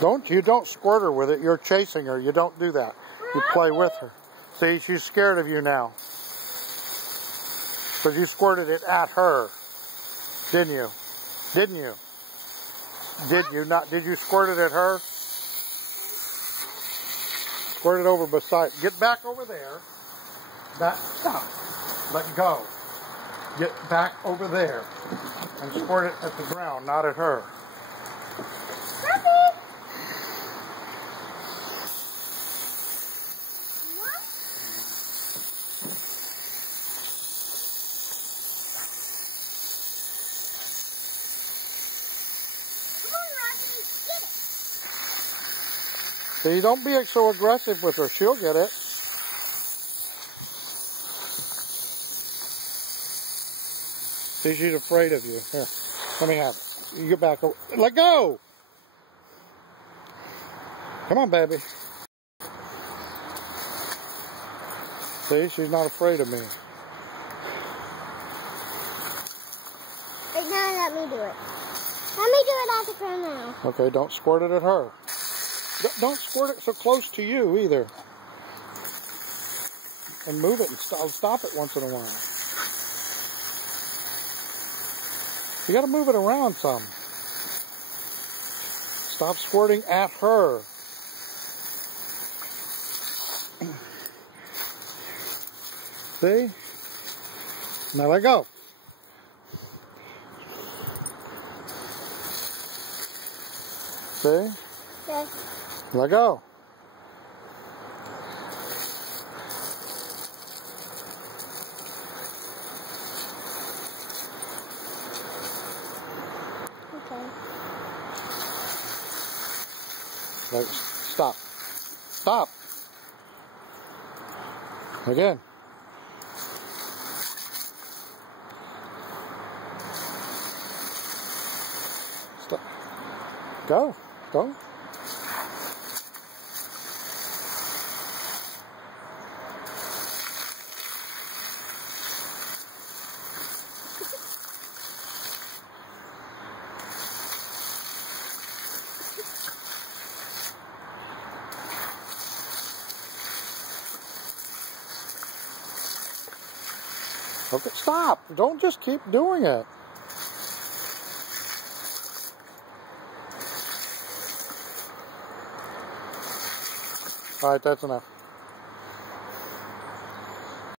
You don't squirt her with it. You're chasing her. You don't do that. You play with her. See, she's scared of you now. Because you squirted it at her. Didn't you? Didn't you? Did you not? Did you squirt it at her? Squirt it over beside. Get back over there. Stop. Let go. Get back over there. And squirt it at the ground, not at her. See, don't be so aggressive with her. She'll get it. See, she's afraid of you. Here, let me have it. You get back over. Let go! Come on, baby. See, she's not afraid of me. Now let me do it. Let me do it at the ground now. Okay, don't squirt it at her. Don't squirt it so close to you either. And move it and stop it once in a while. You got to move it around some. Stop squirting at her. See? Now let go. See? Yes. Let go. Okay. Like, stop. Stop. Again. Stop. Go. Go. Okay, stop. Don't just keep doing it. All right, that's enough.